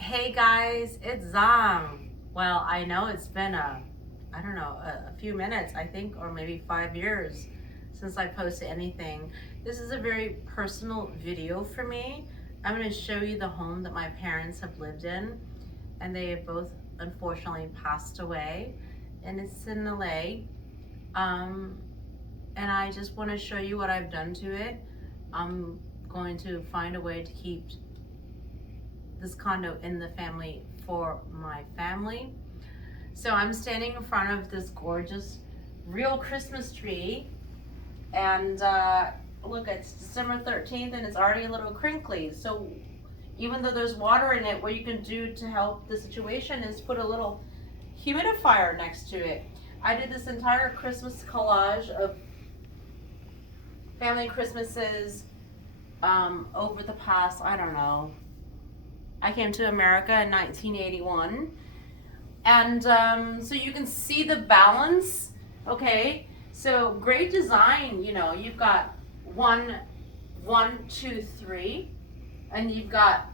Hey guys, it's Giang. Well, I know it's been I don't know, a few minutes, I think, or maybe 5 years since I posted anything. This is a very personal video for me. I'm going to show you the home that my parents have lived in, and they have both unfortunately passed away, and it's in LA. Um, and I just want to show you what I've done to it. I'm going to find a way to keep this condo in the family for my family. So I'm standing in front of this gorgeous real Christmas tree, and look, it's December 13th and it's already a little crinkly. So even though there's water in it, what you can do to help the situation is put a little humidifier next to it. I did this entire Christmas collage of family Christmases over the past, I don't know, I came to America in 1981. And so you can see the balance, okay? So great design, you've got one, two, three, and you've got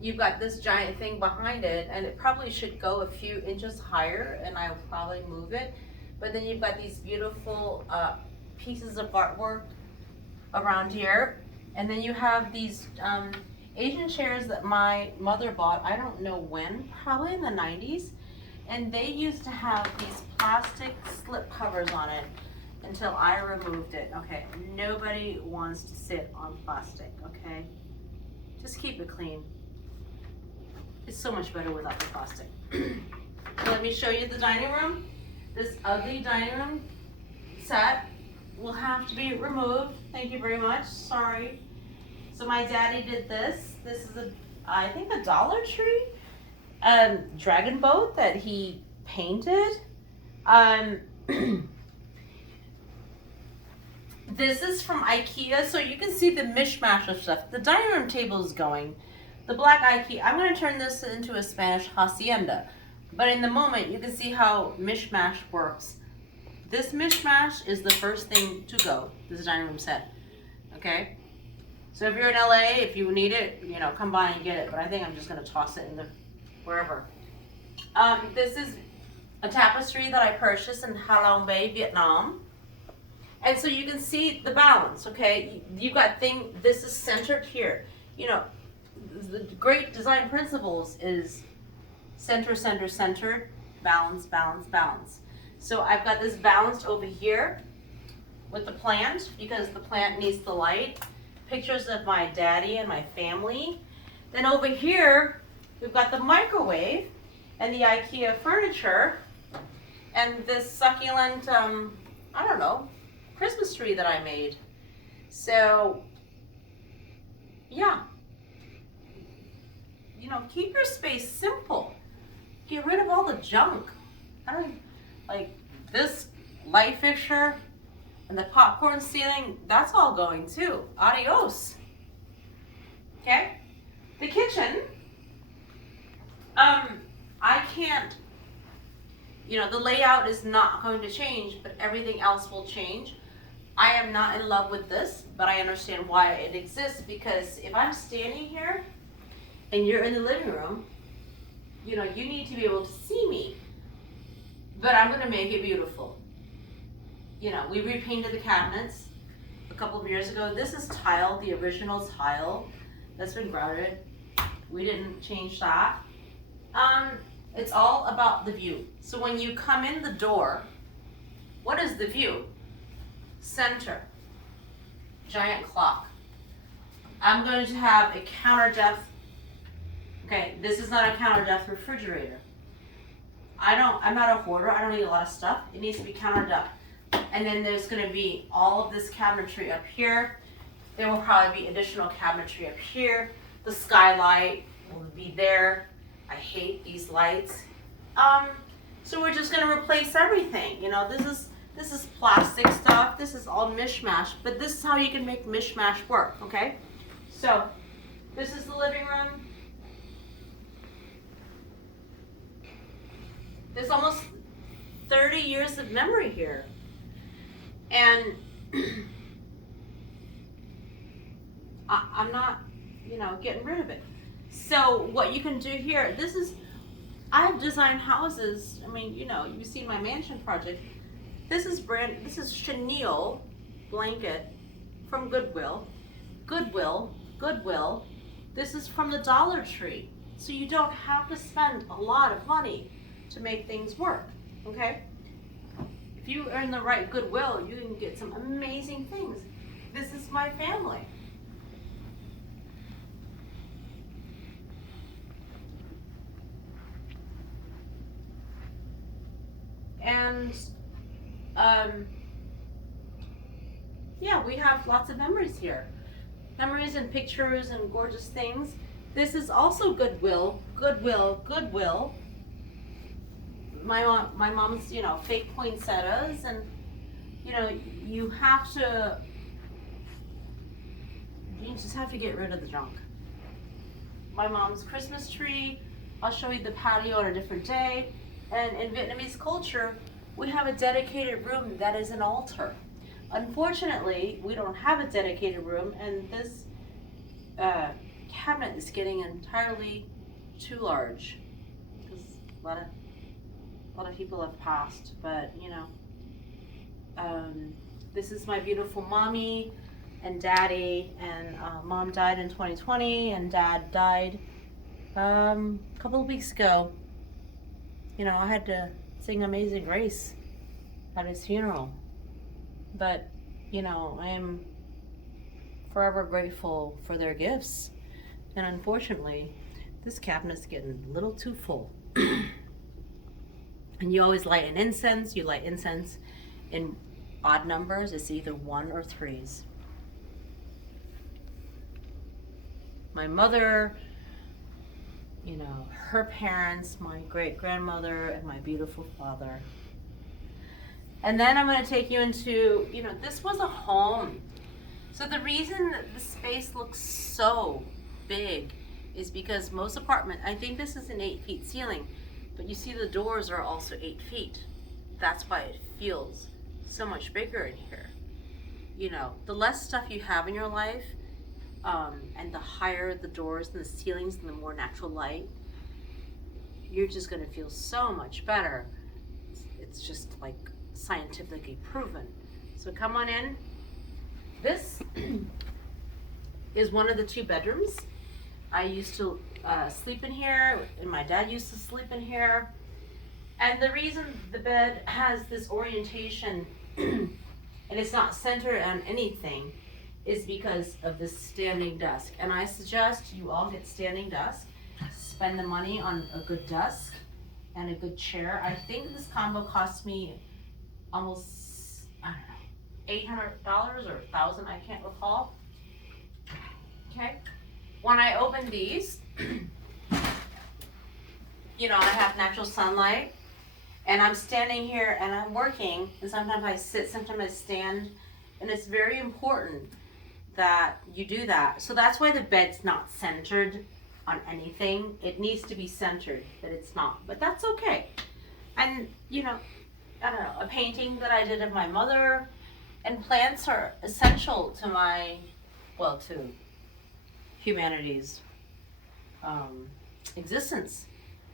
this giant thing behind it, and it probably should go a few inches higher, and I'll probably move it. But then you've got these beautiful pieces of artwork around here, and then you have these Asian chairs that my mother bought, I don't know when, probably in the 90s. And they used to have these plastic slip covers on it until I removed it. Okay, nobody wants to sit on plastic, okay? Just keep it clean. It's so much better without the plastic. So let me show you the dining room. This ugly dining room set will have to be removed. Thank you very much, sorry. So my daddy did this. This is I think a Dollar Tree dragon boat that he painted. This is from IKEA, so you can see the mishmash of stuff. The dining room table is going. The black IKEA, I'm gonna turn this into a Spanish hacienda. But in the moment, you can see how mishmash works. This mishmash is the first thing to go, this dining room set, okay? So if you're in LA, if you need it, come by and get it. But I think I'm just gonna toss it in the wherever. This is a tapestry that I purchased in Hanoi, Vietnam. And so you can see the balance, okay? You got this is centered here. The great design principles is center, center, center, balance, balance, balance. So I've got this balanced over here with the plant, because the plant needs the light. Pictures of my daddy and my family. Then over here, we've got the microwave and the IKEA furniture and this succulent, I don't know, Christmas tree that I made. So, yeah. Keep your space simple. Get rid of all the junk. Like this light fixture and the popcorn ceiling, that's all going too. Adios. Okay? The kitchen, I can't, the layout is not going to change, but everything else will change. I am not in love with this, but I understand why it exists, because if I'm standing here and you're in the living room, you need to be able to see me, but I'm gonna make it beautiful. We repainted the cabinets a couple of years ago. This is tile, the original tile that's been grouted. We didn't change that. It's all about the view. So when you come in the door, what is the view? Center, giant clock. I'm going to have a counter depth. Okay, this is not a counter depth refrigerator. I'm not a hoarder. I don't need a lot of stuff. It needs to be counter depth. And then there's going to be all of this cabinetry up here. There will probably be additional cabinetry up here. The skylight will be there. I hate these lights. So we're just going to replace everything. This is plastic stuff. This is all mishmash. But this is how you can make mishmash work, okay? So this is the living room. There's almost 30 years of memory here. And I'm not, getting rid of it. So what you can do here, I've designed houses. I mean, you've seen my mansion project. This is chenille blanket from Goodwill. Goodwill. This is from the Dollar Tree. So you don't have to spend a lot of money to make things work, okay? If you are in the right Goodwill, you can get some amazing things. This is my family. And yeah, we have lots of memories here. Memories and pictures and gorgeous things. This is also Goodwill. My mom's, fake poinsettias, and you just have to get rid of the junk. My mom's Christmas tree. I'll show you the patio on a different day. And in Vietnamese culture, we have a dedicated room that is an altar. Unfortunately, we don't have a dedicated room, and this cabinet is getting entirely too large because a lot of people have passed. But this is my beautiful mommy and daddy, and mom died in 2020, and dad died a couple of weeks ago. I had to sing Amazing Grace at his funeral. But, I am forever grateful for their gifts. And unfortunately, this cabinet's getting a little too full. And you always light an incense. You light incense in odd numbers. It's either 1 or 3s. My mother, her parents, my great-grandmother, and my beautiful father. And then I'm going to take you into, this was a home. So the reason that the space looks so big is because most apartment, I think this is an 8-feet ceiling, but you see the doors are also 8 feet. That's why it feels so much bigger in here. The less stuff you have in your life, and the higher the doors and the ceilings and the more natural light, you're just going to feel so much better. It's just like scientifically proven. So come on in. This is one of the 2 bedrooms. I used to sleep in here, and my dad used to sleep in here. And the reason the bed has this orientation and it's not centered on anything is because of this standing desk. And I suggest you all get standing desk. Spend the money on a good desk and a good chair. I think this combo cost me almost, $800 or $1,000, I can't recall. Okay. When I open these, I have natural sunlight, and I'm standing here and I'm working, and sometimes I sit, sometimes I stand, and it's very important that you do that. So that's why the bed's not centered on anything. It needs to be centered, but it's not. But that's okay. And I don't know, a painting that I did of my mother, and plants are essential to humanity's existence.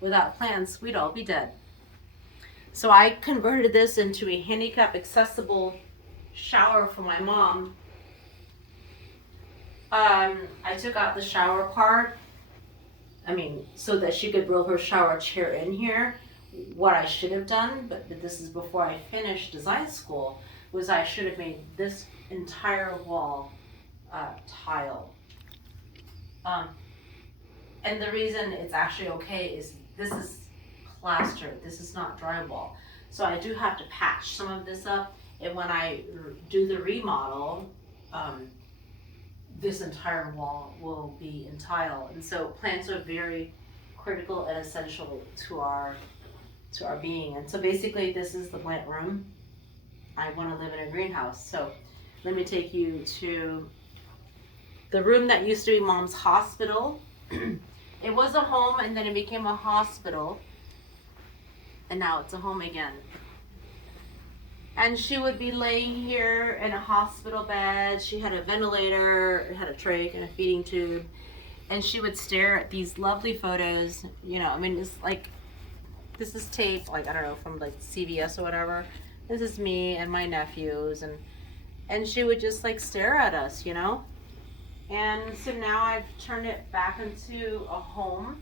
Without plants, we'd all be dead. So I converted this into a handicap accessible shower for my mom. I took out the shower part, so that she could roll her shower chair in here. What I should have done, but this is before I finished design school, was I should have made this entire wall tile. And the reason it's actually okay is this is plaster. This is not drywall. So I do have to patch some of this up. And when I do the remodel, this entire wall will be in tile. And so plants are very critical and essential to our being. And so basically this is the plant room. I want to live in a greenhouse. So let me take you to the room that used to be Mom's hospital. It was a home, and then it became a hospital, and now it's a home again. And she would be laying here in a hospital bed. She had a ventilator, it had a trach and a feeding tube. and she would stare at these lovely photos. You know, I mean, it's like, this is tape, like, I don't know, from like CVS or whatever. This is me and my nephews, and she would just like stare at us, you know. And so now I've turned it back into a home.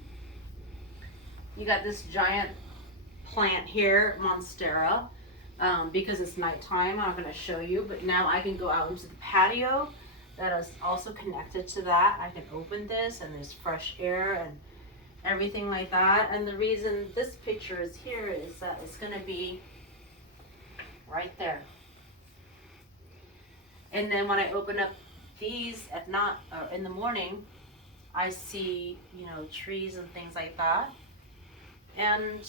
You got this giant plant here, Monstera, because it's nighttime. I'm going to show you, but now I can go out into the patio that is also connected to that. I can open this and there's fresh air and everything like that. And the reason this picture is here is that it's going to be right there. And then when I open up these at night, in the morning, I see, you know, trees and things like that. And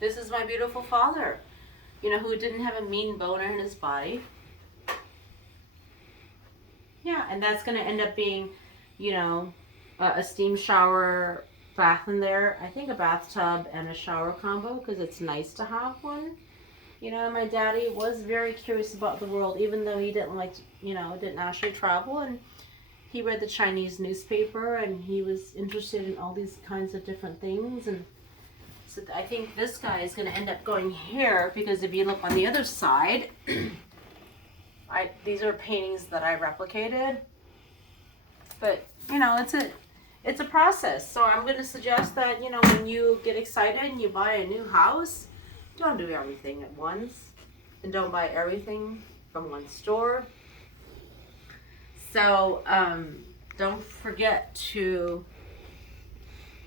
this is my beautiful father, you know, who didn't have a mean boner in his body. Yeah, and that's going to end up being, you know, a steam shower bath in there. I think a bathtub and a shower combo, because it's nice to have one. You know, my daddy was very curious about the world, even though he didn't like, you know, didn't actually travel. And he read the Chinese newspaper, and he was interested in all these kinds of different things. And so I think this guy is going to end up going here, because if you look on the other side, these are paintings that I replicated. But, you know, it's a process. So I'm going to suggest that, you know, when you get excited and you buy a new house, don't do everything at once, and don't buy everything from one store. So don't forget to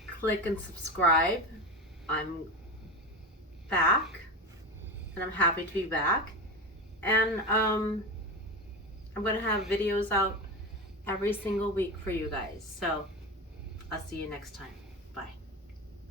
click and subscribe. I'm back, and I'm happy to be back. And I'm going to have videos out every single week for you guys. So I'll see you next time. Bye.